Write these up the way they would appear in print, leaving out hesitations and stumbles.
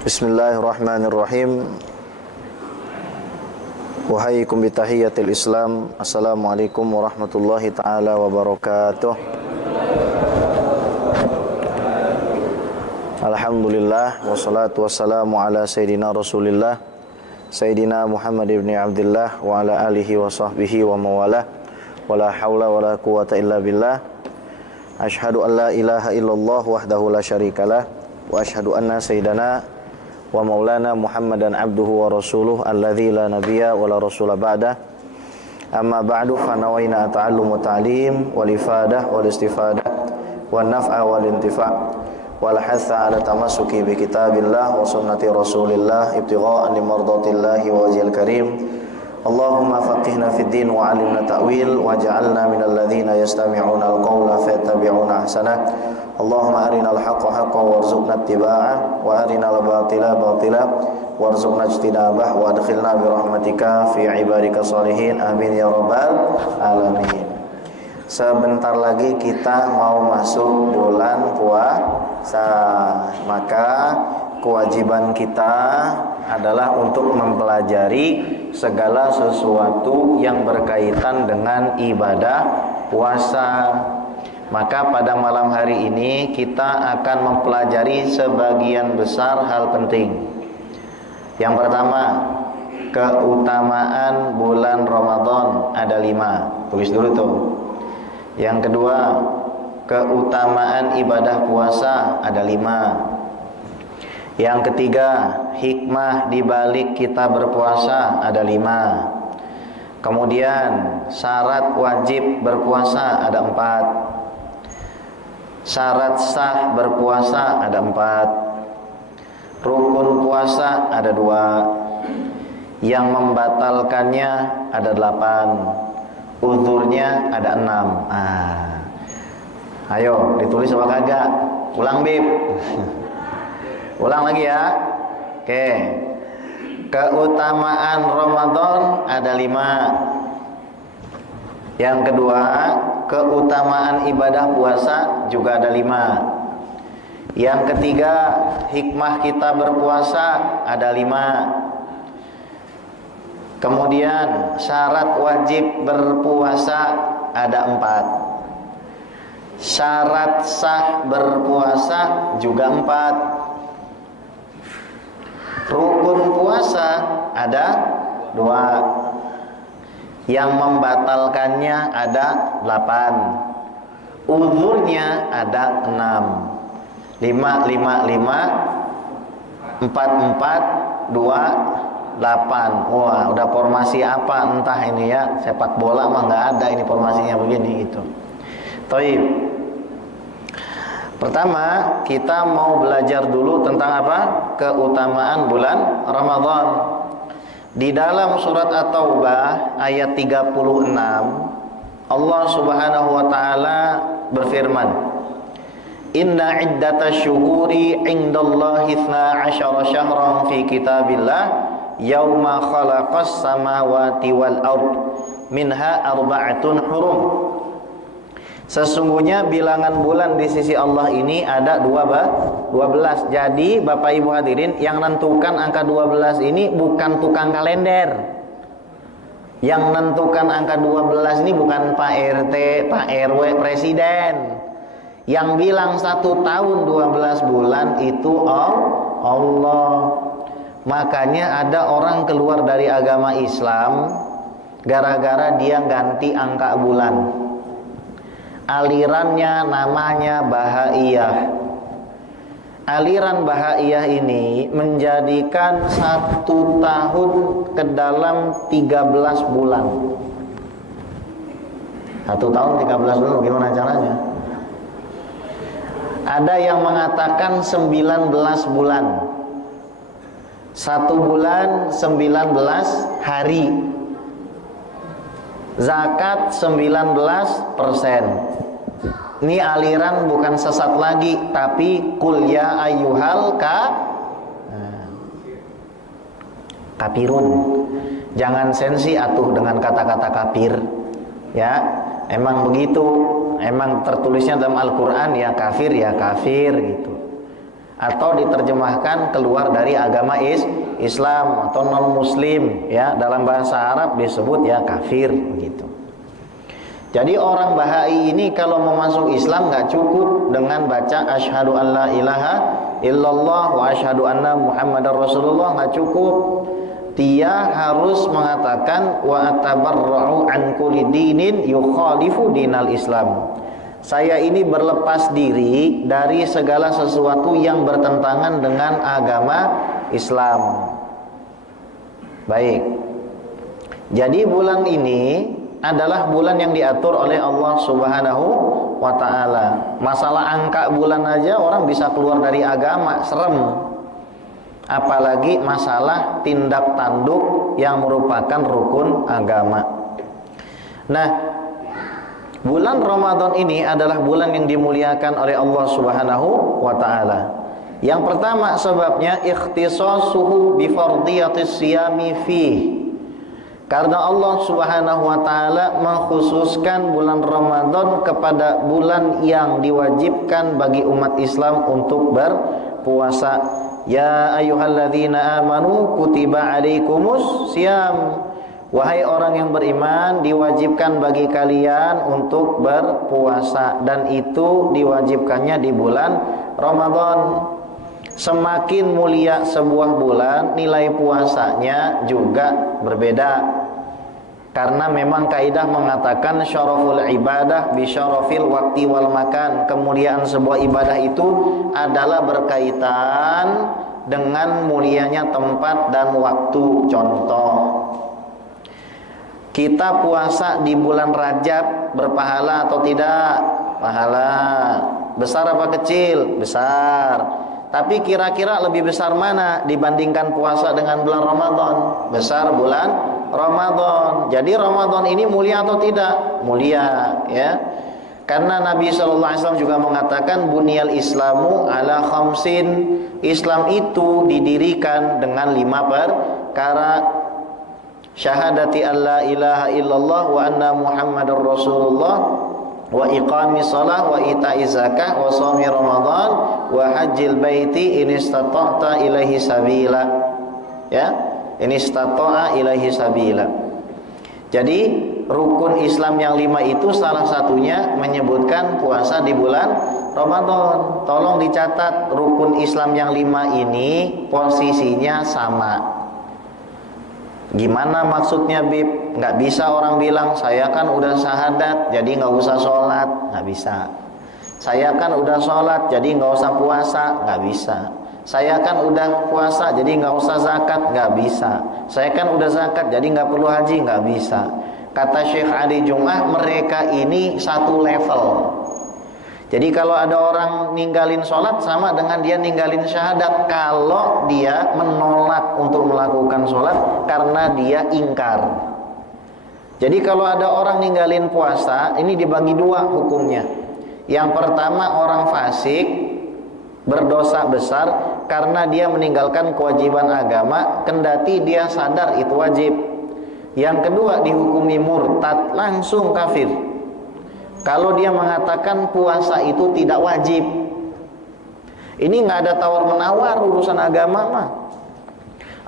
Bismillahirrahmanirrahim. Wahaikum bitahiyatil Islam. Assalamualaikum warahmatullahi taala wabarakatuh. Alhamdulillah wassalatu wassalamu ala sayyidina Rasulillah Sayyidina Muhammad ibn Abdullah wa ala alihi wa sahbihi wa mawalah. Wala hawla wala quwata illa billah. Ashhadu an la ilaha illallah wahdahu la syarikalah wa ashhadu anna sayyidana wa maulana Muhammadan abduhu wa rasuluh alladzi la nabiyya wa la rasula ba'dah. Amma ba'du fa nawaina ta'allum wa ta'lim wal ifadah wal istifadah wan naf'a wal intifa' wal hatha ala tamassuki bi kitabillah wa sunnati rasulillah ibtigha'an li mardatillahi wa wajhil karim. Allahumma faqihna fid din wa 'allimna ta'wil waj'alna minal ladzina yastami'una al-qawla fayattabi'una ahsanah. Allahumma arinal haqqa haqqan warzuqna ittiba'ah wa arinal batila batila warzuqna ijtinabah wa adkhilna bi rahmatika fi ibadika sholihin amin ya rabbal alamin. Sebentar lagi kita mau masuk bulan puasa, maka kewajiban kita adalah untuk mempelajari segala sesuatu yang berkaitan dengan ibadah puasa. Maka pada malam hari ini kita akan mempelajari sebagian besar hal penting. Yang pertama, keutamaan bulan Ramadan ada 5. Tulis dulu tuh. Yang kedua, keutamaan ibadah puasa ada 5. Yang ketiga, hikmah di balik kita berpuasa ada 5. Kemudian syarat wajib berpuasa ada 4. Syarat sah berpuasa ada 4. Rukun puasa ada 2. Yang membatalkannya ada 8. Uzurnya ada 6. Ayo ditulis apa kagak? Ulang Bib. Ulang lagi ya. Oke. Keutamaan Ramadan ada 5. Yang kedua, keutamaan ibadah puasa juga ada 5. Yang ketiga, hikmah kita berpuasa ada 5. Kemudian syarat wajib berpuasa ada 4. Syarat sah berpuasa juga 4. Rukun puasa ada 2. Yang membatalkannya ada 8. Uzurnya ada 6. 5, 5, 5 4, 4, 2, 8. Wah, udah formasi apa entah ini ya. Sepak bola mah nggak ada ini formasinya begini gitu. Taib. Pertama, kita mau belajar dulu tentang apa? Keutamaan bulan Ramadan. Di dalam surat At-Taubah ayat 36, Allah Subhanahu wa taala berfirman, "Inna iddatash syuhuri 'indallahi 12 syahran fi kitabillah yauma khalaqas samawati wal ard minha arba'atun hurum." Sesungguhnya bilangan bulan di sisi Allah ini ada 12. Jadi Bapak Ibu hadirin, yang menentukan angka 12 ini bukan tukang kalender. Yang menentukan angka 12 ini bukan Pak RT, Pak RW, Presiden. Yang bilang 1 tahun 12 bulan itu Allah. Makanya ada orang keluar dari agama Islam gara-gara dia ganti angka bulan. Alirannya namanya Bahaiyah. Aliran Bahaiyah ini menjadikan 1 tahun ke dalam 13 bulan. 1 tahun 13 bulan gimana caranya? Ada yang mengatakan 19 bulan. 1 bulan 19 hari. Zakat 19%. Ini aliran bukan sesat lagi, tapi kul ya ayyuhal kafirun. Jangan sensi atuh dengan kata-kata kafir. Ya, emang begitu. Emang tertulisnya dalam Al-Qur'an ya kafir gitu. atau diterjemahkan keluar dari agama Islam atau non muslim, ya, dalam bahasa Arab disebut ya kafir gitu. Jadi orang Bahai ini kalau mau masuk Islam nggak cukup dengan baca asyhadu an la ilaha illallah wa asyhadu anna muhammadar rasulullah, nggak cukup. Dia harus mengatakan wa atabarra'u an kulli dinin yukhalifu dinal Islam. Saya ini berlepas diri dari segala sesuatu yang bertentangan dengan agama Islam. Baik. Jadi bulan ini adalah bulan yang diatur oleh Allah Subhanahu wa ta'ala. Masalah angka bulan aja orang bisa keluar dari agama, serem. Apalagi masalah tindak tanduk yang merupakan rukun agama. Nah, bulan Ramadan ini adalah bulan yang dimuliakan oleh Allah Subhanahu wa ta'ala. Yang pertama sebabnya ikhtisasuhu bi fardiyatis siyami fihi. Karena Allah Subhanahu wa ta'ala mengkhususkan bulan Ramadan kepada bulan yang diwajibkan bagi umat Islam untuk berpuasa. Ya ayyuhalladzina amanu kutiba alaikumus syiyam. Wahai orang yang beriman, diwajibkan bagi kalian untuk berpuasa, dan itu diwajibkannya di bulan Ramadan. Semakin mulia sebuah bulan, nilai puasanya juga berbeda. Karena memang kaidah mengatakan syaraful ibadah bi syarafil waqti wal makan. Kemuliaan sebuah ibadah itu adalah berkaitan dengan mulianya tempat dan waktu. Contoh, kita puasa di bulan Rajab berpahala atau tidak? Pahala. Besar apa kecil? Besar. Tapi kira-kira lebih besar mana dibandingkan puasa dengan bulan Ramadan? Besar bulan Ramadan. Jadi Ramadan ini mulia atau tidak? Mulia, ya. Karena Nabi SAW juga mengatakan bunyal Islamu ala khamsin. Islam itu didirikan dengan 5 perkara. Syahadati alla ilaha illallah wa anna muhammadar rasulullah, wa iqamis shalah wa ita'iz zakah wa shaumi ramadan wa hajjil baiti in istata'ta ilaihi sabila. Ya, in istata'a ilaihi sabila. Jadi rukun Islam yang 5 itu salah satunya menyebutkan puasa di bulan Ramadan. Tolong dicatat, rukun Islam yang 5 ini posisinya sama. Gimana maksudnya, Bib? Nggak bisa orang bilang, saya kan udah syahadat jadi nggak usah sholat. Nggak bisa. Saya kan udah sholat jadi nggak usah puasa. Nggak bisa. Saya kan udah puasa jadi nggak usah zakat. Nggak bisa. Saya kan udah zakat jadi nggak perlu haji. Nggak bisa. Kata Syekh Ali Jum'ah, mereka ini satu level. Jadi kalau ada orang ninggalin sholat sama dengan dia ninggalin syahadat, kalau dia menolak untuk melakukan sholat karena dia ingkar. Jadi kalau ada orang ninggalin puasa, ini dibagi 2 hukumnya. Yang pertama, orang fasik berdosa besar karena dia meninggalkan kewajiban agama, kendati dia sadar itu wajib. Yang kedua, dihukumi murtad, langsung kafir. Kalau dia mengatakan puasa itu tidak wajib. Ini nggak ada tawar-menawar urusan agama mah.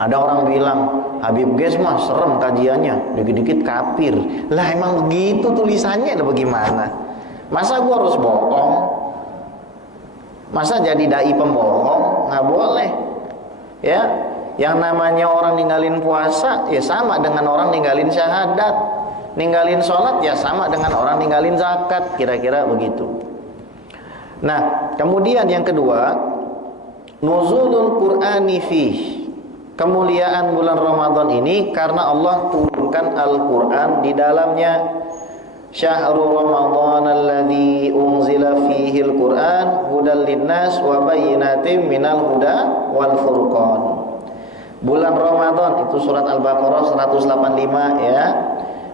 Ada orang bilang, Habib Ges mah serem kajiannya, dikit-dikit kafir. Lah emang begitu tulisannya, ada bagaimana? Masa gua harus bohong? Masa jadi dai pembohong? Nggak boleh. Ya, yang namanya orang ninggalin puasa ya sama dengan orang ninggalin syahadat. Ninggalin sholat ya sama dengan orang ninggalin zakat, kira-kira begitu. Nah, kemudian yang kedua, nuzulul Qur'ani fih. Kemuliaan bulan Ramadan ini karena Allah turunkan Al-Qur'an di dalamnya. Syahrul Ramadan alladzi unzila fihi al-Qur'an hudal linnas wa bayyinatin minal huda wal furqan. Bulan Ramadan itu surat Al-Baqarah 185 ya.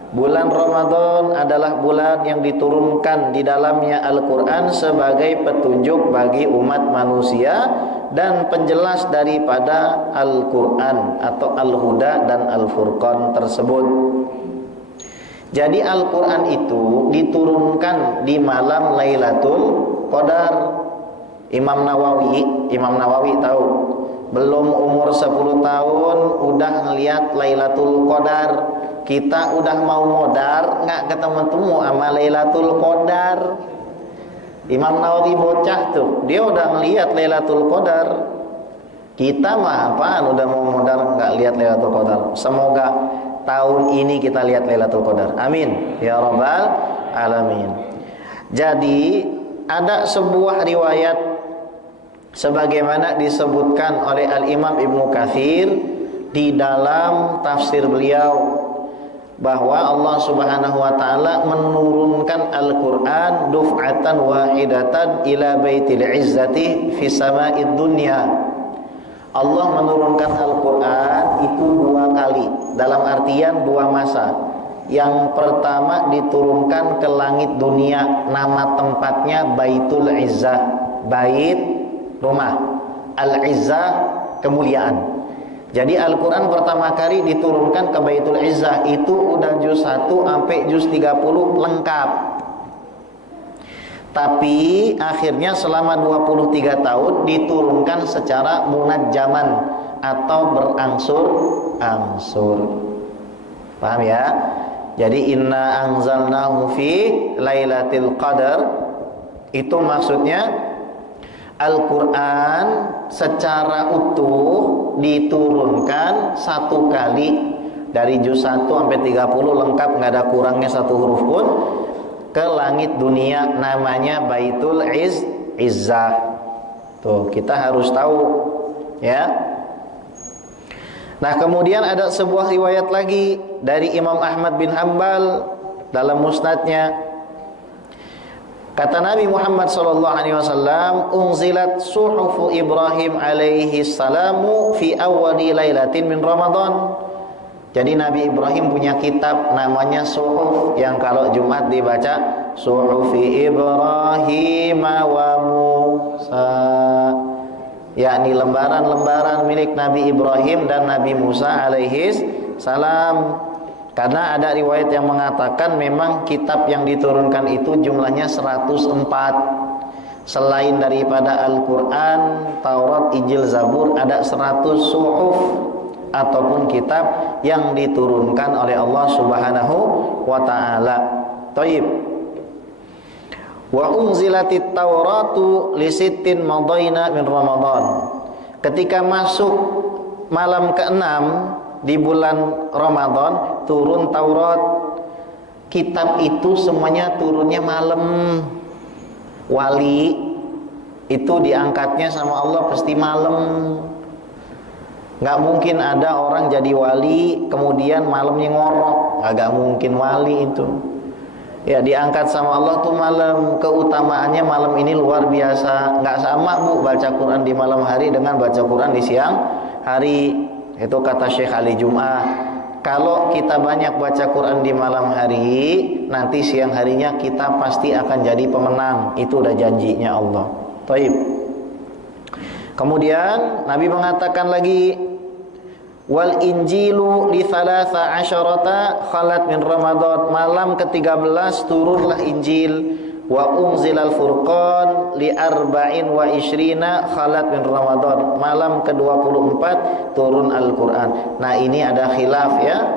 Bulan Ramadan adalah bulan yang diturunkan di dalamnya Al-Quran sebagai petunjuk bagi umat manusia dan penjelas daripada Al-Quran atau Al-Huda dan Al-Furqan tersebut. Jadi Al-Quran itu diturunkan di malam Lailatul Qadar. Imam Nawawi tahu, belum umur 10 tahun udah ngelihat Lailatul Qadar. Kita udah mau modar nggak ketemu-temu sama Lailatul Qadar. Imam Nawawi bocah tuh, dia udah ngelihat Lailatul Qadar. Kita mah apaan udah mau modar nggak lihat Lailatul Qadar. Semoga tahun ini kita lihat Lailatul Qadar. Amin ya rabbal alamin. Jadi ada sebuah riwayat sebagaimana disebutkan oleh Al-Imam Ibnu Katsir di dalam tafsir beliau, bahwa Allah Subhanahu wa taala menurunkan Al-Qur'an duf'atan wahidatan ila baitil izzati fi sama'id dunya. Allah menurunkan Al-Qur'an itu 2 kali, dalam artian 2 masa. Yang pertama diturunkan ke langit dunia, nama tempatnya Baitul Izzah. Bait rumah, Al-Izzah kemuliaan. Jadi Al-Quran pertama kali diturunkan ke Baitul Izzah, itu udah juz 1 sampai juz 30 lengkap. Tapi akhirnya selama 23 tahun diturunkan secara munajjaman atau berangsur-angsur. Paham ya? Jadi inna anzalnahu fi lailatul qadar, itu maksudnya Al-Quran secara utuh diturunkan 1 kali dari juz 1 sampai 30 lengkap, nggak ada kurangnya 1 huruf pun, ke langit dunia, namanya Baitul Izzah. Tuh, kita harus tahu ya. Nah, kemudian ada sebuah riwayat lagi dari Imam Ahmad bin Hanbal dalam musnadnya. Kata Nabi Muhammad SAW, unzilat suhufu Ibrahim alaihi salamu fi awwali lailatin min Ramadan. Jadi Nabi Ibrahim punya kitab namanya suhuf, yang kalau Jumat dibaca suhufi Ibrahim wa Musa, yakni lembaran-lembaran milik Nabi Ibrahim dan Nabi Musa alaihi salam. Karena ada riwayat yang mengatakan memang kitab yang diturunkan itu jumlahnya 104. Selain daripada Al-Quran, Taurat, Injil, Zabur, ada 100 suhuf ataupun kitab yang diturunkan oleh Allah Subhanahu wa ta'ala. Taib. Wa unzilatit Tauratu li sittin madaina min Ramadan. Ketika masuk malam ke-6 di bulan Ramadan, turun Taurat. Kitab itu semuanya turunnya malam. Wali itu diangkatnya sama Allah pasti malam. Gak mungkin ada orang jadi wali kemudian malamnya ngorok. Gak mungkin wali itu. Ya, diangkat sama Allah tuh malam. Keutamaannya malam ini luar biasa. Gak sama bu baca Quran di malam hari dengan baca Quran di siang hari. Itu kata Syekh Ali Jum'ah. Kalau kita banyak baca Quran di malam hari, nanti siang harinya kita pasti akan jadi pemenang. Itu udah janjinya Allah. Taib. Kemudian Nabi mengatakan lagi, wal injilu li 13 khalat min Ramadan. Malam ke-13 turunlah Injil. Wa unzilal furqan li 24 khalat min Ramadan. Malam ke-24 turun Al-Quran. Nah, ini ada khilaf ya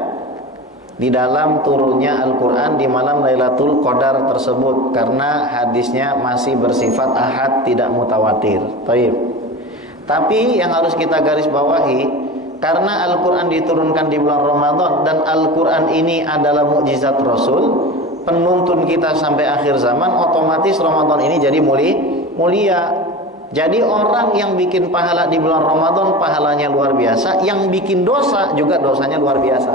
di dalam turunnya Al-Quran di malam Lailatul Qadar tersebut, karena hadisnya masih bersifat ahad, tidak mutawatir. Taib. Tapi yang harus kita garis bawahi, karena Al-Quran diturunkan di bulan Ramadan dan Al-Quran ini adalah mukjizat Rasul, penuntun kita sampai akhir zaman, otomatis Ramadan ini jadi mulia. Jadi orang yang bikin pahala di bulan Ramadan pahalanya luar biasa, yang bikin dosa juga dosanya luar biasa.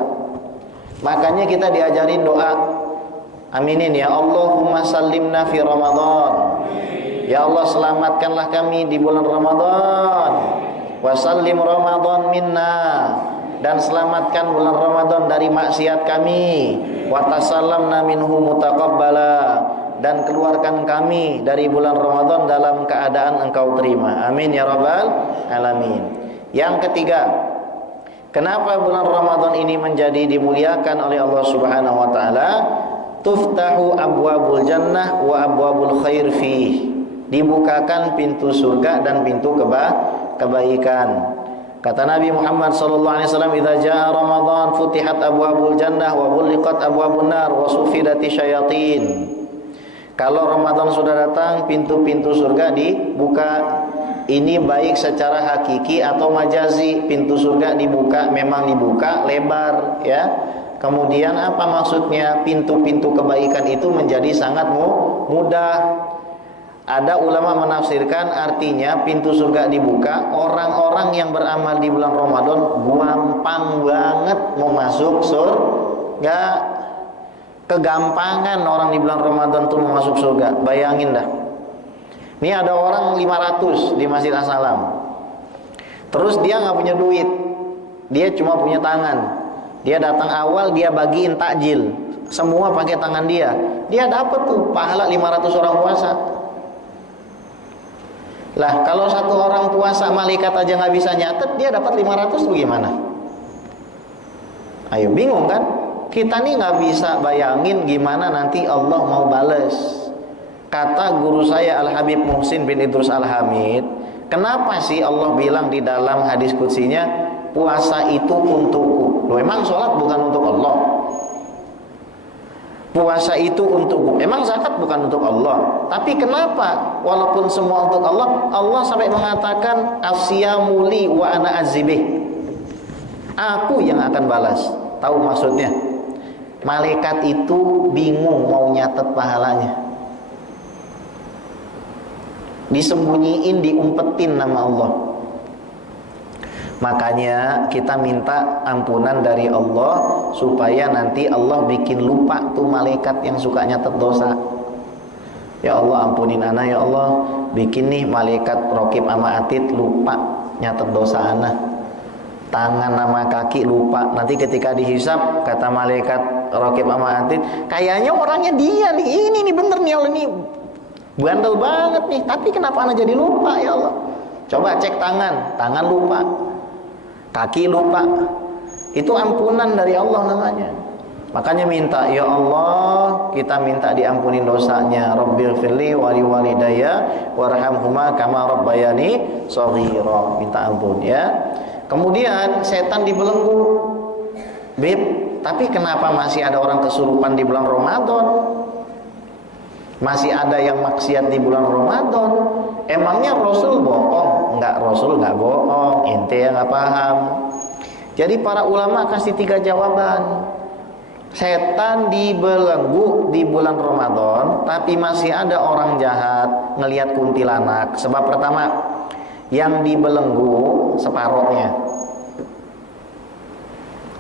Makanya kita diajarin doa. Aminin ya Allahumma sallimna fi Ramadan. Ya Allah, selamatkanlah kami di bulan Ramadan. Wa sallim Ramadan minna, dan selamatkan bulan Ramadan dari maksiat kami. Wa tasallamna minhu mutaqabbala, dan keluarkan kami dari bulan Ramadan dalam keadaan engkau terima. Amin ya rabbal alamin. Yang ketiga, kenapa bulan Ramadan ini menjadi dimuliakan oleh Allah Subhanahu wa taala? Tuftahu abwabul jannah wa abwabul khair fih. dibukakan pintu surga dan pintu kebaikan. Kata Nabi Muhammad sallallahu alaihi wasallam, "Idza jaa Ramadan futihat abwabul jannah wa ghulliqat abwabun nar wa sufidati syayatin." Kalau Ramadan sudah datang, pintu-pintu surga dibuka. Ini baik secara hakiki atau majazi. Pintu surga dibuka, memang dibuka lebar, ya. Kemudian apa maksudnya? Pintu-pintu kebaikan itu menjadi sangat mudah. Ada ulama menafsirkan artinya pintu surga dibuka, orang-orang yang beramal di bulan Ramadan gampang banget mau masuk surga. Kegampangan orang di bulan Ramadan tuh mau masuk surga. Bayangin dah. Ini ada orang 500 di Masjid As-Salam. Terus dia nggak punya duit. Dia cuma punya tangan. Dia datang awal, dia bagiin takjil. Semua pakai tangan dia. Dia dapat tuh pahala 500 orang puasa. Lah kalau satu orang puasa malaikat aja nggak bisa nyatet, dia dapat 500 bagaimana? Ayo, bingung kan? Kita nih nggak bisa bayangin gimana nanti Allah mau bales. Kata guru saya Al-Habib Muhsin bin Idrus Al-Hamid, kenapa sih Allah bilang di dalam hadis qudsinya puasa itu untukku? Loh, emang sholat bukan untuk Allah? Puasa itu untukku. Emang zakat bukan untuk Allah? Tapi kenapa walaupun semua untuk Allah, Allah sampai mengatakan as-siyamu li wa ana azibih. Aku yang akan balas. Tahu maksudnya? Malaikat itu bingung mau nyatet pahalanya. Disembunyiin, diumpetin nama Allah. Makanya kita minta ampunan dari Allah supaya nanti Allah bikin lupa tuh malaikat yang suka nyatet dosa. Ya Allah, ampunin ana ya Allah, bikin nih malaikat Raqib sama Atid lupa nyatet dosa ana. Tangan sama kaki lupa. Nanti ketika dihisap kata malaikat Raqib sama Atid, kayaknya orangnya dia nih, ini nih bener nih Allah, ini bandel banget nih, tapi kenapa ana jadi lupa ya Allah? Coba cek tangan lupa. Kaki lupa. Itu ampunan dari Allah namanya. Makanya minta, ya Allah, kita minta diampunin dosanya. Rabbighfirli wa liwalidayya warhamhuma kama rabbayani shaghira. Minta ampun ya. Kemudian setan dibelenggu. Bib, tapi kenapa masih ada orang kesurupan di bulan Ramadan? Masih ada yang maksiat di bulan Ramadan. Emangnya Rasul bohong? Enggak, Rasul enggak bohong. Ente yang enggak paham. Jadi para ulama kasih 3 jawaban. Setan dibelenggu di bulan Ramadan, tapi masih ada orang jahat ngelihat kuntilanak. Sebab pertama, yang dibelenggu separohnya,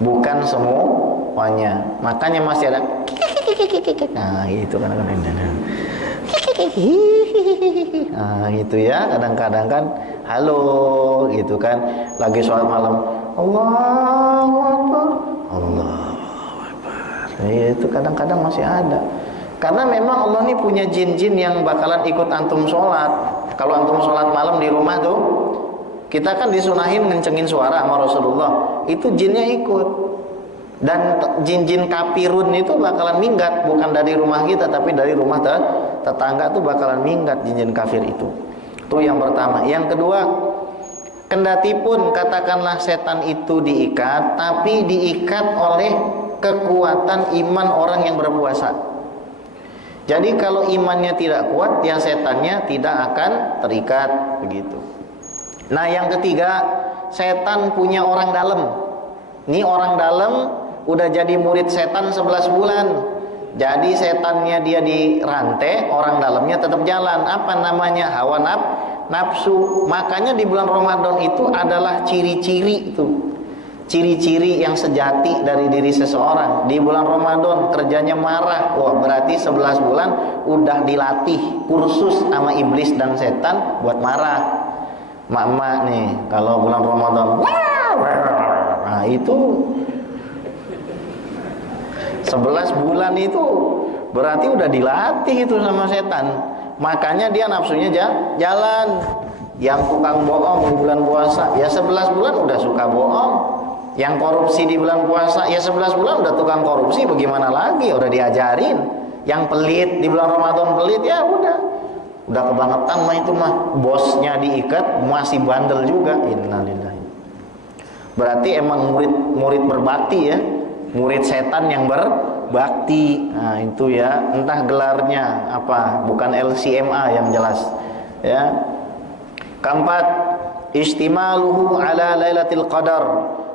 bukan semuanya. Makanya masih ada. Nah, itu kadang-kadang. Nah, itu ya, kadang-kadang kan halo gitu kan, lagi sholat malam, Allahu Akbar, Allahu Akbar. Itu kadang-kadang masih ada. Karena memang Allah ini punya jin-jin yang bakalan ikut antum sholat. Kalau antum sholat malam di rumah tuh, kita kan disunahin ngencengin suara sama Rasulullah. Itu jinnya ikut. Dan jin-jin kafirun itu bakalan minggat, bukan dari rumah kita tapi dari rumah tetangga tuh bakalan minggat jin-jin kafir itu. Itu yang pertama. Yang kedua, kendati pun katakanlah setan itu diikat, tapi diikat oleh kekuatan iman orang yang berpuasa. Jadi kalau imannya tidak kuat, ya setannya tidak akan terikat begitu. Nah, yang ketiga, setan punya orang dalam. Ini orang dalam udah jadi murid setan 11 bulan. Jadi setannya dia dirantai, orang dalamnya tetap jalan. Apa namanya? Hawa nafsu. Makanya di bulan Ramadan itu adalah ciri-ciri itu. Ciri-ciri yang sejati dari diri seseorang. Di bulan Ramadan kerjanya marah. Wah, berarti 11 bulan udah dilatih kursus sama iblis dan setan buat marah. Mak-mak nih, kalau bulan Ramadan, nah itu 11 bulan itu berarti udah dilatih itu sama setan. Makanya dia nafsunya jalan. Yang tukang bohong di bulan puasa, ya 11 bulan udah suka bohong. Yang korupsi di bulan puasa, ya 11 bulan udah tukang korupsi, bagaimana lagi? Udah diajarin. Yang pelit di bulan Ramadan pelit, ya udah. Udah kebangetan mah itu mah, bosnya diikat masih bandel juga. Innalillahi. Berarti emang murid berbakti ya, murid setan yang berbakti. Nah itu ya, entah gelarnya apa, bukan LCMA yang jelas ya. Keempat, istimaluhu ala lailatul qadar.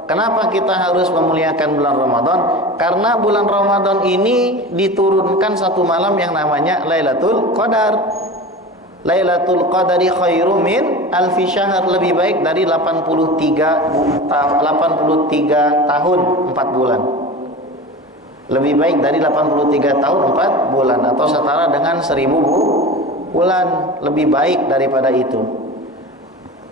Kenapa kita harus memuliakan bulan Ramadan? Karena bulan Ramadan ini diturunkan satu malam yang namanya Lailatul Qadar. Lailatul Qadari khairu min alfi syahr, lebih baik dari 83 tahun 4 bulan. Lebih baik dari 83 tahun 4 bulan atau setara dengan 1000 bulan, lebih baik daripada itu.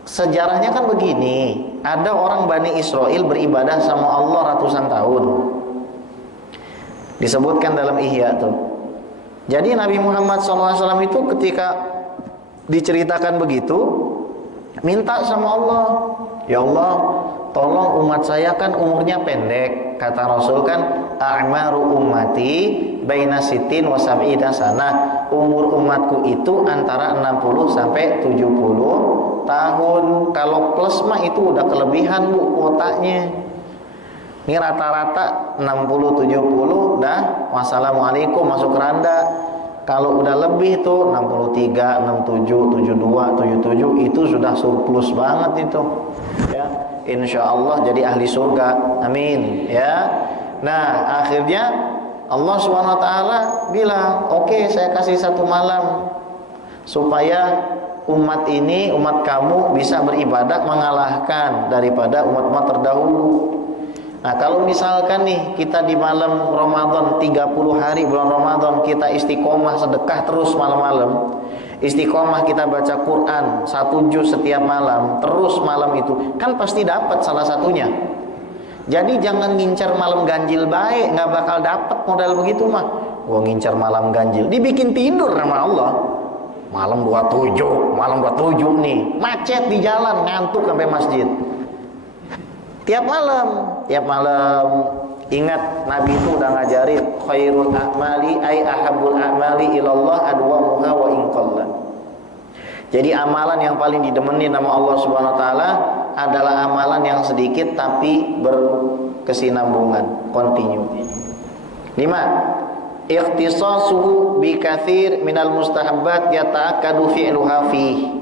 Sejarahnya kan begini, ada orang Bani Israel beribadah sama Allah ratusan tahun. Disebutkan dalam Ihya tuh. Jadi Nabi Muhammad SAW itu ketika diceritakan begitu, minta sama Allah, ya Allah, tolong umat saya kan umurnya pendek. Kata Rasul kan, a'maru ummati baina sitin wa sab'ina sanah. Umur umatku itu antara 60 sampai 70 tahun. Kalau plus mah itu udah kelebihan Bu kuotanya. Ini rata-rata 60-70 dah wassalamualaikum masuk randa. Kalau udah lebih tuh 63, 67, 72, 77 itu sudah surplus banget itu. Ya, insya Allah jadi ahli surga. Amin. Ya. Nah, akhirnya Allah SWT bilang, oke, saya kasih satu malam supaya umat ini, umat kamu bisa beribadah mengalahkan daripada umat-umat terdahulu. Nah kalau misalkan nih kita di malam Ramadan 30 hari bulan Ramadan kita istiqomah sedekah terus malam-malam, istiqomah kita baca Quran 1 juz setiap malam terus malam itu, kan pasti dapat salah satunya. Jadi jangan ngincar malam ganjil baik, nggak bakal dapat modal begitu mah. Gua ngincar malam ganjil, dibikin tidur sama Allah. Malam 27 nih, macet di jalan, ngantuk sampai masjid. Tiap malam ingat Nabi itu udah ngajarin khairul a'mali ay ahabbul a'mali ilallah adwamuha wa in qalla. Jadi amalan yang paling didemenin sama Allah Subhanahu wa taala adalah amalan yang sedikit tapi berkesinambungan, continue. 5. Ikhtisasuhu bi katsir minal mustahabbat yata'akkadu fi'luha fihi.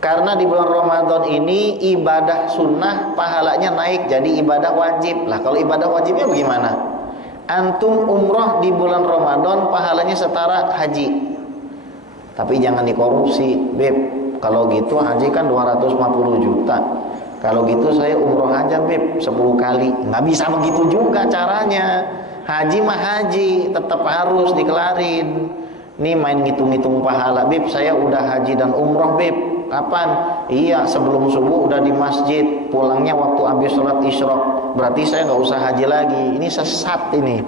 Karena di bulan Ramadan ini ibadah sunnah pahalanya naik jadi ibadah wajib. Lah kalau ibadah wajibnya bagaimana? Antum umroh di bulan Ramadan pahalanya setara haji. Tapi jangan dikorupsi, Beb. Kalau gitu haji kan 250 juta. Kalau gitu saya umroh aja, Beb, 10 kali. Nggak bisa begitu juga caranya. Haji mah haji, tetap harus dikelarin. Nih main ngitung-ngitung pahala, Beb, saya udah haji dan umroh, Beb. Kapan? Iya, sebelum subuh udah di masjid, pulangnya waktu habis sholat isyraq. Berarti saya nggak usah haji lagi. Ini sesat ini,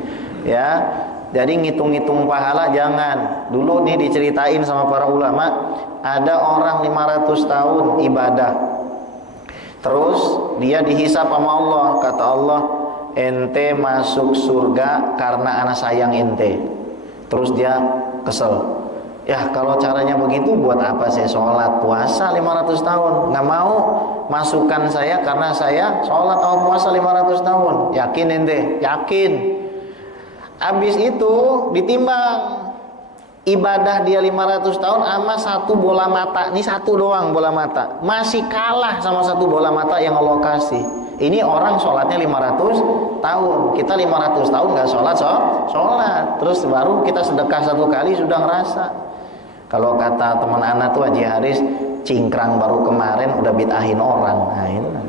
ya. Jadi ngitung-ngitung pahala jangan. Dulu nih diceritain sama para ulama, ada orang 500 tahun ibadah. Terus dia dihisap sama Allah. Kata Allah, ente masuk surga karena anak sayang ente. Terus dia kesel. Ya kalau caranya begitu buat apa saya sholat puasa 500 tahun? Nggak mau masukkan saya karena saya sholat atau puasa 500 tahun. Yakin ente? Yakin. Habis itu ditimbang ibadah dia 500 tahun sama satu bola mata. Ini satu doang bola mata. Masih kalah sama satu bola mata yang Allah kasih. Ini orang sholatnya 500 tahun. Kita 500 tahun nggak sholat, sholat. Terus baru kita sedekah 1 kali sudah ngerasa. Kalau kata teman anak tuh Haji Haris, cingkrang baru kemarin udah bid'ahin orang. Nah itu kan.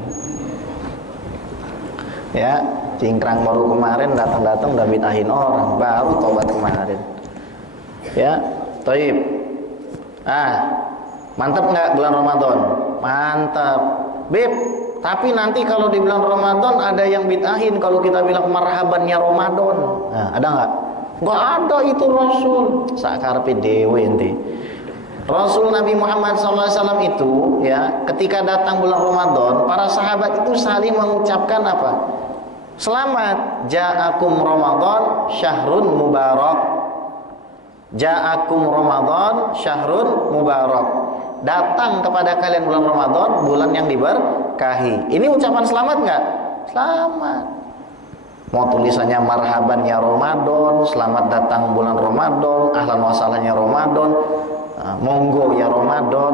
Ya, cingkrang baru kemarin datang-datang udah bid'ahin orang, baru tobat kemarin. Ya, toib. Mantap nggak bulan Ramadan? Mantap. Beb, tapi nanti kalau di bulan Ramadan ada yang bid'ahin kalau kita bilang marhabannya Ramadan. Nah, ada nggak? Nggak ada itu Rasul. Sakarpe dewe ente. Rasul Nabi Muhammad SAW itu ya ketika datang bulan Ramadan, para sahabat itu saling mengucapkan apa? Selamat ja'akum Ramadan syahrun mubarak. Ja'akum Ramadan syahrun mubarak. Datang kepada kalian bulan Ramadan, bulan yang diberkahi. Ini ucapan selamat enggak? Selamat. Mau tulisannya marhaban ya Ramadan, selamat datang bulan Ramadan, ahlan wa sahlan ya Ramadan, monggo ya Ramadan,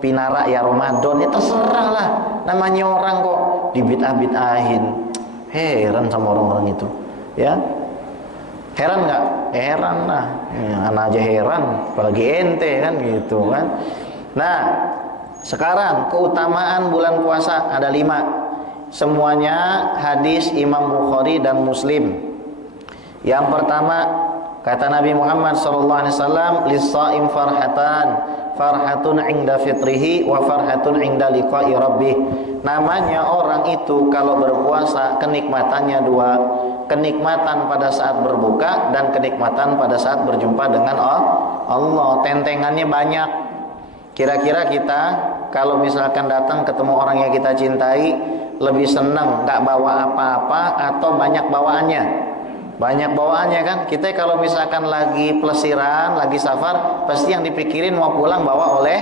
pinara ya Ramadan, ya terserah lah. Namanya orang kok dibid'ah-bid'ahin. Heran sama orang-orang itu, ya. Heran nggak? Heran lah. Ya, anak aja heran, apalagi ente kan gitu kan. Nah, sekarang keutamaan bulan puasa ada 5. Semuanya hadis Imam Bukhari dan Muslim. Yang pertama, kata Nabi Muhammad SAW, lis-shaim farhatan, farhatun 'inda fitrihi wa farhatun 'inda liqa'i rabbih. Namanya orang itu kalau berpuasa kenikmatannya 2, kenikmatan pada saat berbuka dan kenikmatan pada saat berjumpa dengan Allah. Tentengannya banyak. Kira-kira kita kalau misalkan datang ketemu orang yang kita cintai, lebih senang nggak bawa apa-apa atau banyak bawaannya? Banyak bawaannya kan. Kita kalau misalkan lagi pelesiran, lagi safar, pasti yang dipikirin mau pulang bawa oleh.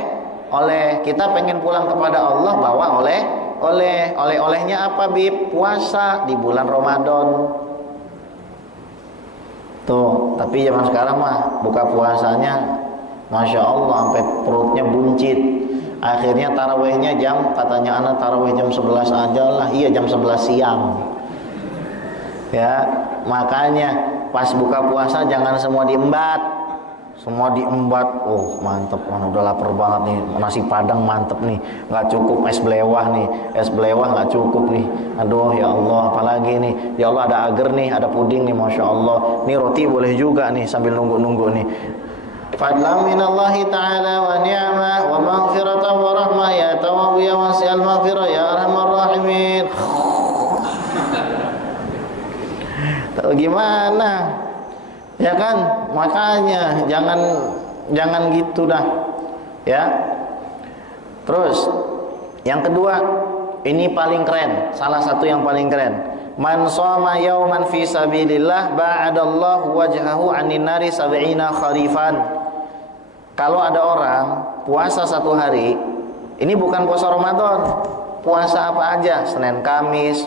Kita pengen pulang kepada Allah bawa oleh-olehnya apa, Bib? Puasa di bulan Ramadan. Tuh, tapi zaman sekarang mah buka puasanya Masya Allah sampai perutnya buncit. Akhirnya tarawihnya katanya anak tarawih jam 11 aja lah. Iya, jam 11 siang. Ya, makanya pas buka puasa jangan semua diembat. Semua diembat. Oh, mantep. Udah lapar banget nih. Nasi Padang mantep nih. Nggak cukup es belewah nih. Es belewah nggak cukup nih. Aduh, ya Allah, apalagi nih. Ya Allah, ada agar nih, ada puding nih, Masya Allah. Nih roti boleh juga nih sambil nunggu-nunggu nih. Fadlan minallahi ta'ala wa ni'mah wa maghfiratan wa rahmah ya tawwab ya wasi'al maghfirah ya arhamar rahimin. Tahu gimana? Ya kan? Makanya jangan gitu dah. Ya. Terus yang kedua, ini paling keren, salah satu yang paling keren. Man shoma yauman fi sabilillah ba'adallahu wajhahu 'anin nari 70 kharifan. Kalau ada orang puasa 1 hari, ini bukan puasa Ramadan, puasa apa aja, Senin Kamis,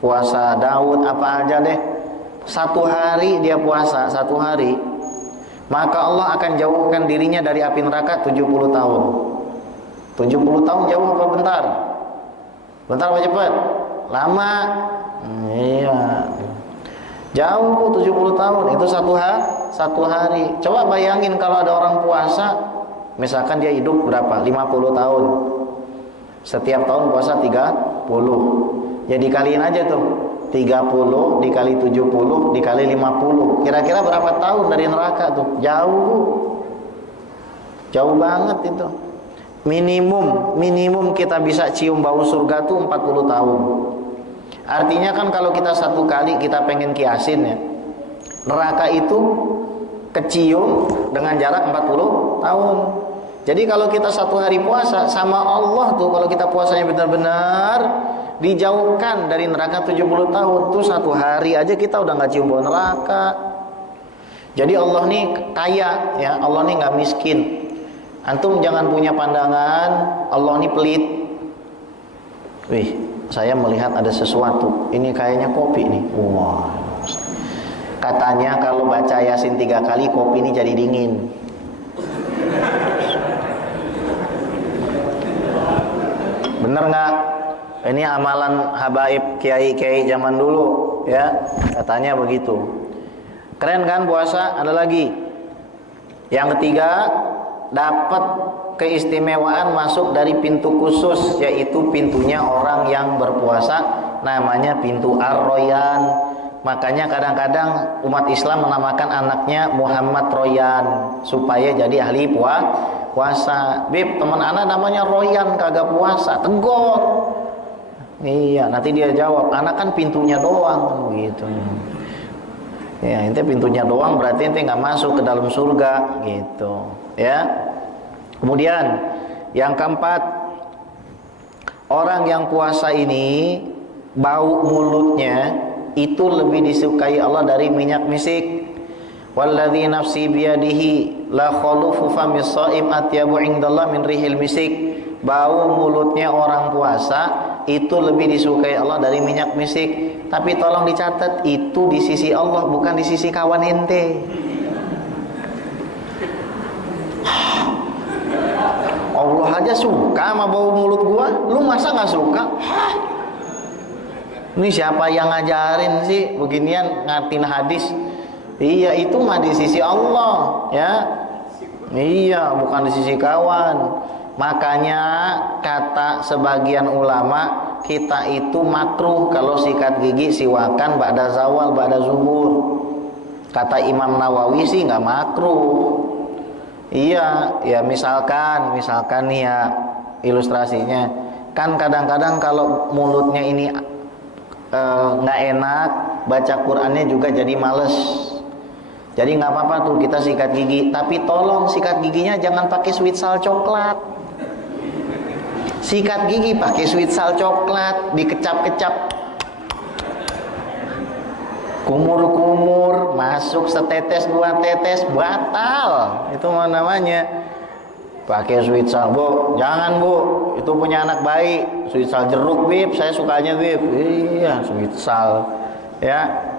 puasa Daud, apa aja deh. 1 hari dia puasa, 1 hari, maka Allah akan jauhkan dirinya dari api neraka 70 tahun. 70 tahun jauh apa bentar? Bentar apa cepat? Lama. Iya. Jauh 70 tahun, itu 1 hari. Coba bayangin kalau ada orang puasa, misalkan dia hidup berapa? 50 tahun. Setiap tahun puasa 30. Ya dikaliin aja tuh. 30 dikali 70 dikali 50. Kira-kira berapa tahun dari neraka tuh? Jauh. Jauh banget itu. Minimum kita bisa cium bau surga tuh 40 tahun. Artinya kan kalau kita 1 kali kita pengen kiasin ya, neraka itu kecium dengan jarak 40 tahun. Jadi kalau kita 1 hari puasa sama Allah tuh, kalau kita puasanya benar-benar dijauhkan dari neraka 70 tahun tuh 1 hari aja kita udah nggak cium bau neraka. Jadi Allah nih kaya ya, Allah nih nggak miskin. Antum jangan punya pandangan Allah nih pelit. Wih, saya melihat ada sesuatu, ini kayaknya kopi nih. Wah, katanya kalau baca Yasin 3 kali kopi ini jadi dingin. Bener nggak? Ini amalan habaib kiai-kiai zaman dulu ya, katanya begitu. Keren kan puasa? Ada lagi yang ketiga, dapat keistimewaan masuk dari pintu khusus, yaitu pintunya orang yang berpuasa, namanya pintu Ar-Royan. Makanya kadang-kadang umat Islam menamakan anaknya Muhammad Royan supaya jadi ahli puasa. Bib, teman anak namanya Royan kagak puasa, tegur. Iya, nanti dia jawab, anak kan pintunya doang gitu. Ya, ente pintunya doang berarti ente nggak masuk ke dalam surga gitu. Ya. Kemudian yang keempat, orang yang puasa ini bau mulutnya itu lebih disukai Allah dari minyak misik. Walladzi nafsi biyadihi la khulufu famis shaim atyabu indallah min rihil misik. Bau mulutnya orang puasa itu lebih disukai Allah dari minyak misik. Tapi tolong dicatat, itu di sisi Allah, bukan di sisi kawan ente. Allah aja suka sama bau mulut gua, lu masa nggak suka? Hah? Ini siapa yang ngajarin sih beginian, ngertiin hadis? Iya, itu mah di sisi Allah, ya. Iya, bukan di sisi kawan. Makanya kata sebagian ulama, kita itu makruh kalau sikat gigi siwakan ba'da zawal, ba'da zuhur. Kata Imam Nawawi sih nggak makruh. Iya, ya misalkan nih ya ilustrasinya, kan kadang-kadang kalau mulutnya ini nggak enak, baca Qurannya juga jadi males. Jadi nggak apa-apa tuh kita sikat gigi, tapi tolong sikat giginya jangan pakai sweet sal coklat. Sikat gigi pakai sweet sal coklat, dikecap-kecap, kumur-kumur, masuk setetes dua tetes, batal. Itu mah namanya pakai sweet sal. Bu, jangan bu, itu punya anak bayi. Sweet sal jeruk bib, saya sukanya bib. Iya, sweet sal. Ya.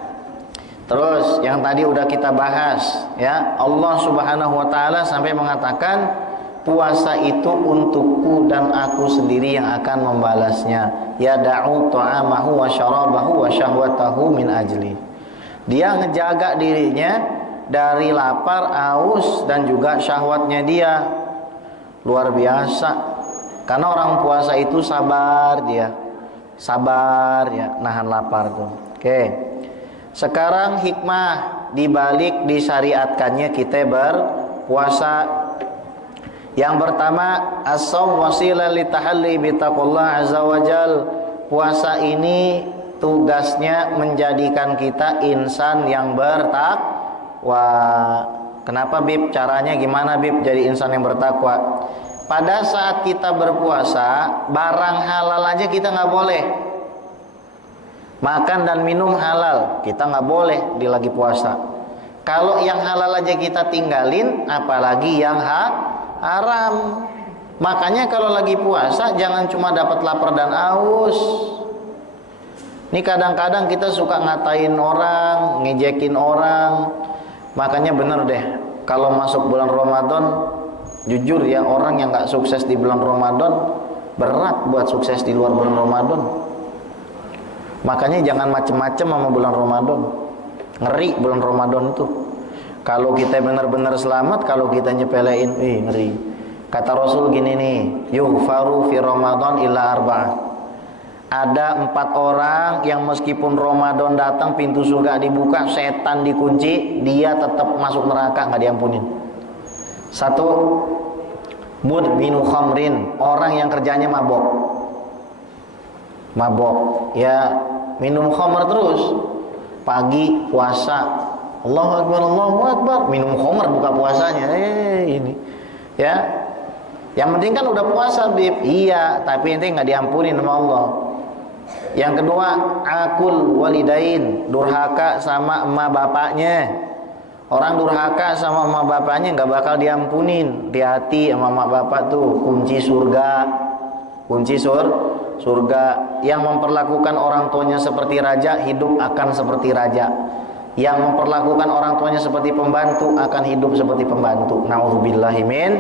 Terus yang tadi udah kita bahas, ya, Allah Subhanahu wa taala sampai mengatakan puasa itu untukku dan aku sendiri yang akan membalasnya. Ya da'u ta'amahu wa syarabahu wa syahwatahu min ajli. Dia ngejaga dirinya dari lapar, aus, dan juga syahwatnya dia. Luar biasa. Karena orang puasa itu sabar dia. Sabar ya, nahan lapar tuh. Oke. Sekarang hikmah dibalik disyariatkannya kita berpuasa. Yang pertama, as-shaum wasilah litahalli bitaqullah azza wajal. Puasa ini tugasnya menjadikan kita insan yang bertakwa. Kenapa Bib? Caranya gimana Bib jadi insan yang bertakwa? Pada saat kita berpuasa, barang halal aja kita nggak boleh. Makan dan minum halal, kita nggak boleh di lagi puasa. Kalau yang halal aja kita tinggalin, apalagi yang haram. Makanya kalau lagi puasa jangan cuma dapat lapar dan aus. Ini kadang-kadang kita suka ngatain orang, ngejekin orang. Makanya bener deh, kalau masuk bulan Ramadan, jujur ya, orang yang gak sukses di bulan Ramadan berat buat sukses di luar bulan Ramadan. Makanya jangan macem-macem sama bulan Ramadan. Ngeri bulan Ramadan tuh. Kalau kita benar-benar selamat, kalau kita nyepelein, ngeri. Kata Rasul gini nih, yughfaru fi Ramadan illa arba'ah. Ada 4 orang yang meskipun Ramadan datang, pintu surga dibuka, setan dikunci, dia tetap masuk neraka, nggak diampunin. 1, mudminu khamrin, orang yang kerjanya mabok. Mabok, ya minum khamr terus. Pagi puasa, Allahu Akbar, Allahu Akbar, minum khamr buka puasanya. Ini, ya. Yang penting kan udah puasa, Bib. Iya, tapi ente nggak diampuni sama Allah. Yang kedua, akul walidain, durhaka sama emak bapaknya. Orang durhaka sama emak bapaknya nggak bakal diampunin. Hati-hati sama emak bapak tuh, kunci surga. Kunci surga. Yang memperlakukan orang tuanya seperti raja, hidup akan seperti raja. Yang memperlakukan orang tuanya seperti pembantu, akan hidup seperti pembantu. Nauzubillahi min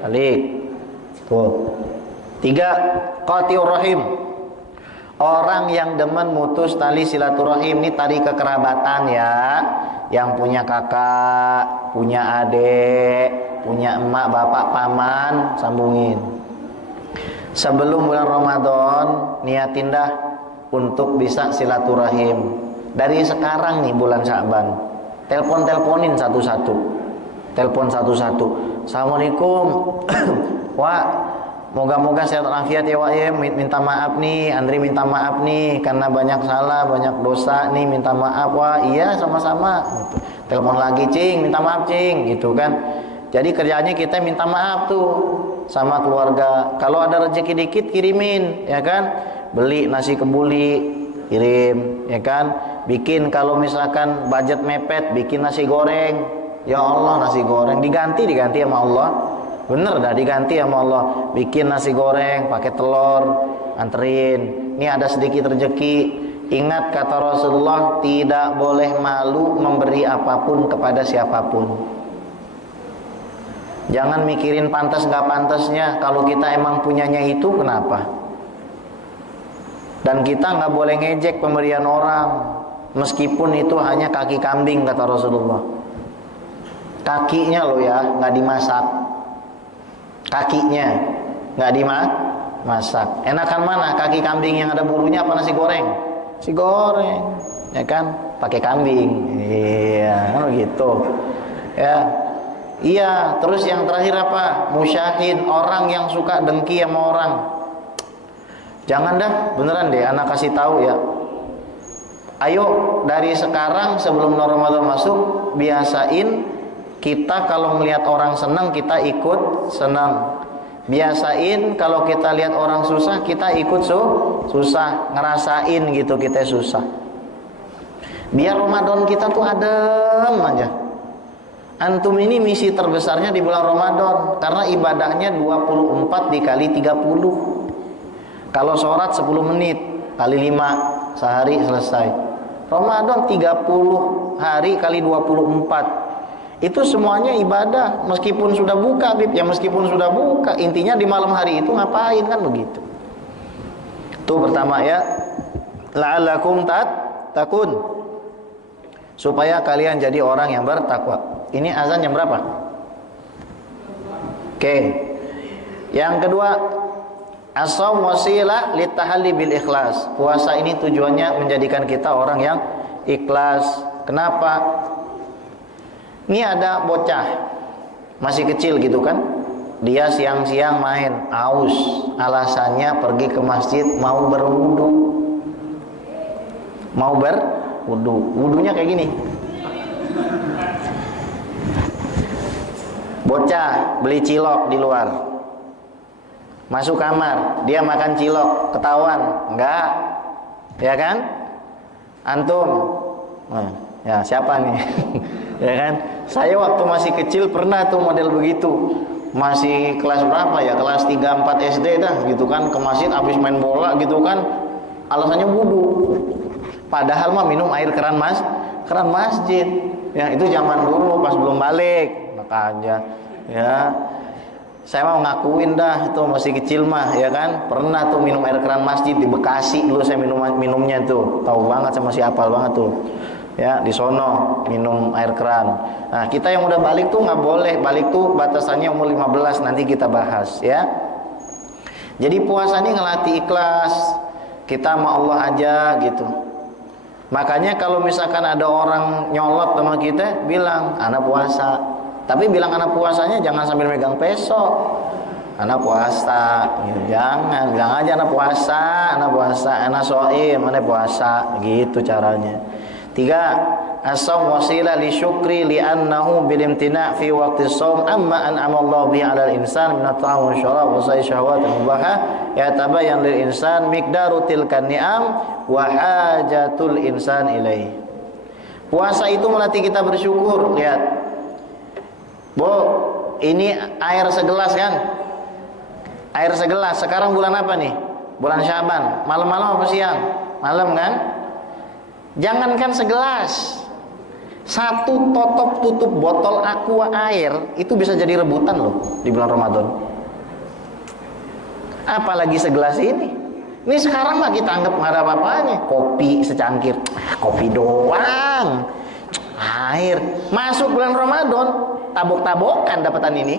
dzalik. Tuh. 3, qati'ur rahim. Orang yang demen mutus tali silaturahim, ini tali kekerabatan ya. Yang punya kakak, punya adik, punya emak, bapak, paman, sambungin. Sebelum bulan Ramadan, niatin dah untuk bisa silaturahim. Dari sekarang nih bulan Sya'ban, teleponin satu-satu. Telepon satu-satu. Assalamualaikum. Wah, moga-moga sehat walafiat ya Wak ya. Minta maaf nih, Andri minta maaf nih karena banyak salah, banyak dosa nih, minta maaf Wak. Iya, sama-sama. Gitu. Telepon lagi, Cing, minta maaf Cing, gitu kan. Jadi kerjaannya kita minta maaf tuh sama keluarga. Kalau ada rezeki dikit kirimin, ya kan? Beli nasi kebuli, kirim, ya kan? Bikin kalau misalkan budget mepet, bikin nasi goreng, Ya Allah, nasi goreng diganti sama Allah. Bener dah, diganti sama Allah. Bikin nasi goreng pakai telur, anterin. Ini ada sedikit rezeki. Ingat kata Rasulullah, tidak boleh malu memberi apapun kepada siapapun. Jangan mikirin pantas gak pantasnya. Kalau kita emang punyanya itu, kenapa? Dan kita gak boleh ngejek pemberian orang, meskipun itu hanya kaki kambing kata Rasulullah. Kakinya loh ya, gak dimasak. Kakinya gak dimasak. Enakan mana, kaki kambing yang ada bulunya apa nasi goreng? Nasi goreng, ya kan? Pakai kambing. Iya, kan begitu. Ya. Iya, terus yang terakhir apa? Musyahin, orang yang suka dengki sama orang. Jangan dah, beneran deh, anak kasih tahu ya. Ayo dari sekarang sebelum Ramadan masuk, biasain kita kalau melihat orang senang kita ikut senang. Biasain kalau kita lihat orang susah kita ikut susah, ngerasain gitu kita susah. Biar Ramadan kita tuh adem aja. Antum ini misi terbesarnya di bulan Ramadan, karena ibadahnya 24 dikali 30. Kalau sholat 10 menit kali 5 sehari selesai. Ramadan 30 hari kali 24. Itu semuanya ibadah, meskipun sudah buka, Bib. Ya meskipun sudah buka, intinya di malam hari itu ngapain, kan begitu. Itu pertama ya. La'allakum takun. Supaya kalian jadi orang yang bertakwa. Ini azan jam berapa? Oke. Yang kedua, as-shaum wasilah litahalli bil ikhlas. Puasa ini tujuannya menjadikan kita orang yang ikhlas. Kenapa? Ini ada bocah masih kecil gitu kan, dia siang-siang main, aus, alasannya pergi ke masjid mau berwudu. Wudunya kayak gini. Bocah beli cilok di luar, masuk kamar, dia makan cilok, ketahuan, enggak, ya kan? Antum, ya siapa nih? Ya kan? Saya waktu masih kecil pernah tuh model begitu. Masih kelas berapa ya? Kelas 3 4 SD dah gitu kan, ke masjid habis main bola gitu kan. Alasannya wudu. Padahal mah minum air keran masjid. Ya, itu zaman dulu pas belum balik. Makanya ya saya mau ngakuin dah, itu masih kecil mah ya kan. Pernah tuh minum air keran masjid di Bekasi dulu, saya minumnya tuh. Tahu banget, saya masih hafal banget tuh. Ya, di sono minum air keran. Nah, kita yang udah balik tuh nggak boleh. Balik tuh batasannya umur 15, nanti kita bahas ya. Jadi puasa ini ngelatih ikhlas. Kita sama Allah aja gitu. Makanya kalau misalkan ada orang nyolot sama kita, bilang anak puasa. Tapi bilang anak puasanya jangan sambil megang peso. Anak puasa, gitu. Jangan, bilang aja anak puasa, anak shaim, anak puasa, gitu caranya. 3. As-shaum wasilah li syukri li'annahu bil imtina' fi waqti shaum amma an'ama Allah bihi 'alal insan min at-ta'am wa syarab wa sa'i syahwat mubahah yatabayyan lil insan miqdaru tilkan ni'am wa hajatul insan ilaih. Puasa itu melatih kita bersyukur. Lihat, Bu, ini air segelas kan? Air segelas. Sekarang bulan apa nih? Bulan Syaban. Malam-malam apa siang? Malam kan? Jangankan segelas, satu totop tutup botol aqua air itu bisa jadi rebutan loh di bulan Ramadan. Apalagi segelas ini. Ini sekarang mah kita anggap nggak ada apa-apanya. Kopi secangkir, kopi doang. Air. Masuk bulan Ramadan, tabok-tabokan dapatan ini.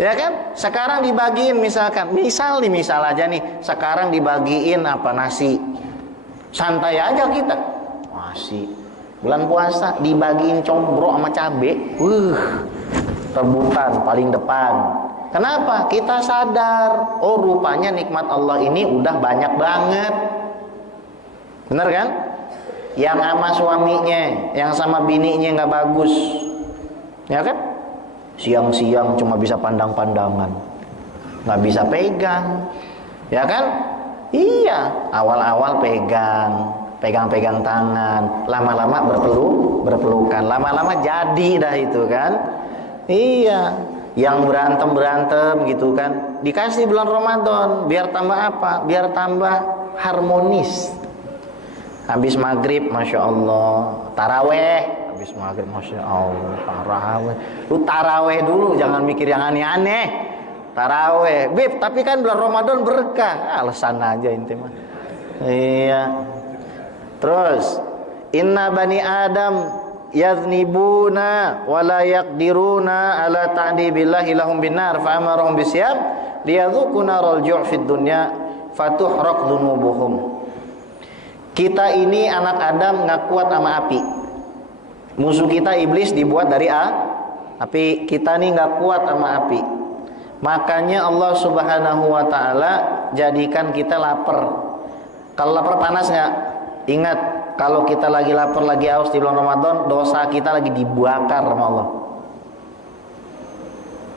Ya kan? Sekarang dibagiin misalkan, misal aja nih, sekarang dibagiin apa, nasi. Santai aja kita. Masih bulan puasa dibagiin combro sama cabe. Rebutan paling depan. Kenapa? Kita sadar, oh rupanya nikmat Allah ini udah banyak banget. Bener kan? Yang sama suaminya, yang sama bininya nggak bagus. Ya kan? Siang-siang cuma bisa pandang-pandangan. Nggak bisa pegang. Ya kan? Iya, awal-awal pegang tangan, lama-lama berpelukan. Lama-lama jadi dah itu kan. Iya, yang berantem gitu kan, dikasih bulan Ramadan biar tambah apa? Biar tambah harmonis. Habis maghrib, masya Allah, taraweh. Habis maghrib, masya Allah, taraweh. Lu taraweh dulu, jangan mikir yang aneh-aneh. Taraweh, Bib, tapi kan bulan Ramadan berkah. Alasan aja inti mah. Iya. Terus, inna bani Adam yaznibuna wa la yaqdiruna ala ta'dibillahi lahum binar fa amarahum bisyam liyadhuqu naral ju' fid dunya fatuhraq dhunubuhum. Kita ini anak Adam nggak kuat sama api. Musuh kita iblis dibuat dari api. Kita nih nggak kuat sama api. Makanya Allah Subhanahu wa taala jadikan kita lapar. Kalau lapar panas nggak? Ingat, kalau kita lagi lapar, lagi haus di bulan Ramadan, dosa kita lagi dibakar sama Allah.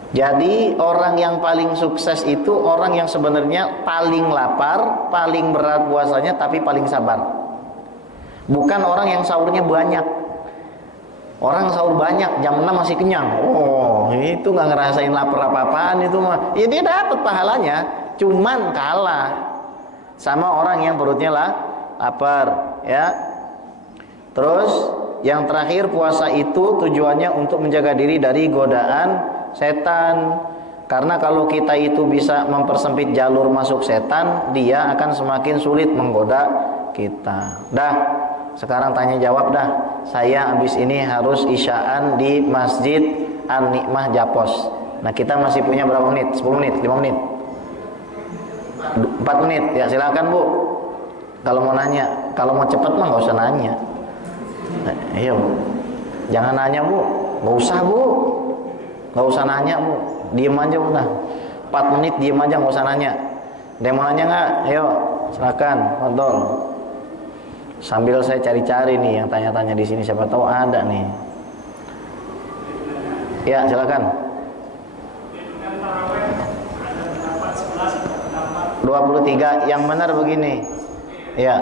Jadi orang yang paling sukses itu orang yang sebenarnya paling lapar, paling berat puasanya, tapi paling sabar. Bukan orang yang sahurnya banyak. Orang sahur banyak, jam 6 masih kenyang. Oh, itu nggak ngerasain lapar apa-apaan itu mah. Ya dia dapat pahalanya, cuman kalah sama orang yang perutnya lapar, ya. Terus yang terakhir, puasa itu tujuannya untuk menjaga diri dari godaan setan. Karena kalau kita itu bisa mempersempit jalur masuk setan, dia akan semakin sulit menggoda kita. Dah, sekarang tanya jawab dah. Saya habis ini harus isyaan di Masjid An-Nikmah Japos. Nah, kita masih punya berapa menit? 10 menit, 5 menit, 4 menit. Ya silakan Bu. Kalau mau nanya, kalau mau cepat mah nggak usah nanya. Iya, jangan nanya Bu, nggak usah Bu, nggak usah nanya Bu, diem aja udah. 4 menit diem aja, nggak usah nanya. Ada yang mau nanya nggak? Ayo, silakan, fadhol. Sambil saya cari-cari nih yang tanya-tanya di sini, siapa tahu ada nih. Ya, silakan. 23, yang benar begini. Ya.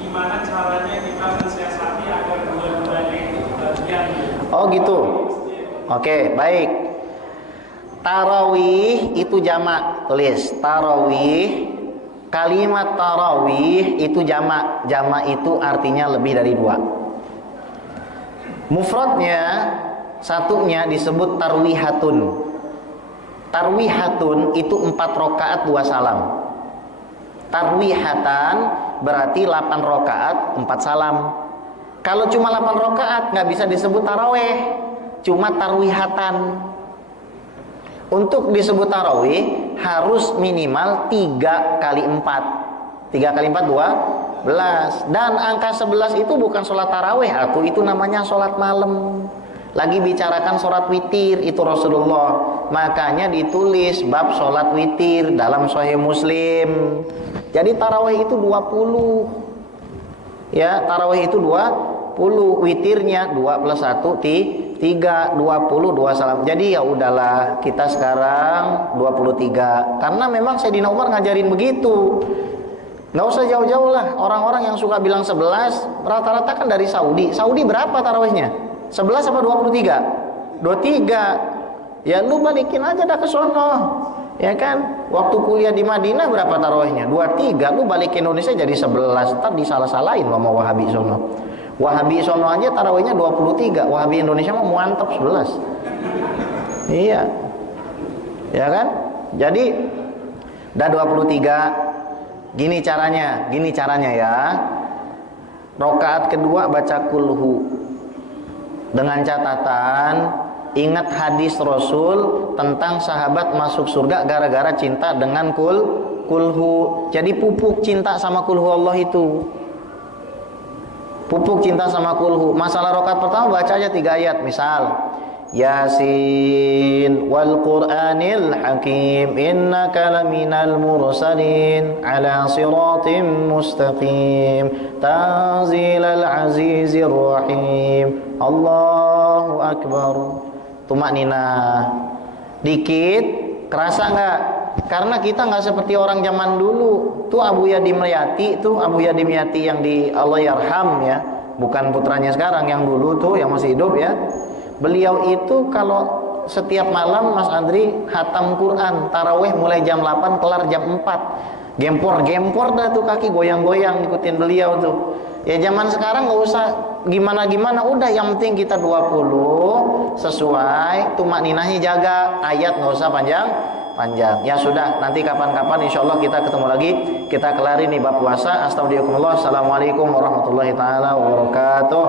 Gimana caranya kita mensiasati agar dua-duanya itu bagian? Oh gitu. Oke, baik. Tarawih itu jamak, tulis tarawih. Kalimat tarawih itu jamak. Jamak itu artinya lebih dari 2. Mufradnya satunya disebut tarwihatun. Tarwihatun itu 4 rakaat 2 salam. Tarwihatan berarti 8 rakaat 4 salam. Kalau cuma 8 rakaat nggak bisa disebut taraweh, cuma tarwihatan. Untuk disebut tarawih harus minimal 3 kali 4. 3 kali 4 12. Dan angka 11 itu bukan sholat tarawih, itu namanya sholat malam. Lagi bicarakan sholat witir itu Rasulullah. Makanya ditulis bab sholat witir dalam Sahih Muslim. Jadi tarawih itu 20. Ya, tarawih itu 20. Witirnya 2 plus 1 3, 20, 2 salam. Jadi ya udahlah, kita sekarang 23. Karena memang Sayyidina Umar ngajarin begitu. Nggak usah jauh-jauh lah. Orang-orang yang suka bilang 11 rata-rata kan dari Saudi. Saudi berapa tarawihnya? 11 apa 23? 23. Ya lu balikin aja dah ke sono. Ya kan? Waktu kuliah di Madinah berapa tarawihnya? 23. Lu balik ke Indonesia jadi 11. Ntar disalah-salahin sama Wahabi sono. Wahabi sono aja tarawihnya 23. Wahabi Indonesia mau mantap 11. Iya. Ya kan? Jadi dah 23. Gini caranya ya. Rakaat kedua baca kulhu. Dengan catatan, ingat hadis Rasul tentang sahabat masuk surga gara-gara cinta dengan kulhu. Jadi pupuk cinta sama kulhu Allah itu. Pupuk cinta sama kulhu. Masalah rakaat pertama baca aja 3 ayat. Misal, Yasin wal Qur'anil Hakim innaka laminal mursalin ala siratim mustaqim tanzilal azizir rahim Allahu akbar. Tumak nina dikit, kerasa nggak? Karena kita nggak seperti orang zaman dulu. Tuh Abu Yadim Yati yang di Allah Yarham ya, bukan putranya sekarang, yang dulu tuh yang masih hidup ya. Beliau itu kalau setiap malam Mas Andri hatam Quran, taraweh mulai jam 8 kelar jam 4. Gempor dah tuh kaki goyang-goyang ikutin beliau tuh. Ya zaman sekarang nggak usah gimana-gimana, udah yang penting kita 20 sesuai, tumak ninahnya jaga, ayat nggak usah panjang. Ya sudah, nanti kapan-kapan insya Allah kita ketemu lagi, kita kelari nih bab puasa. Astagfirullah. Assalamualaikum warahmatullahi taala wabarakatuh.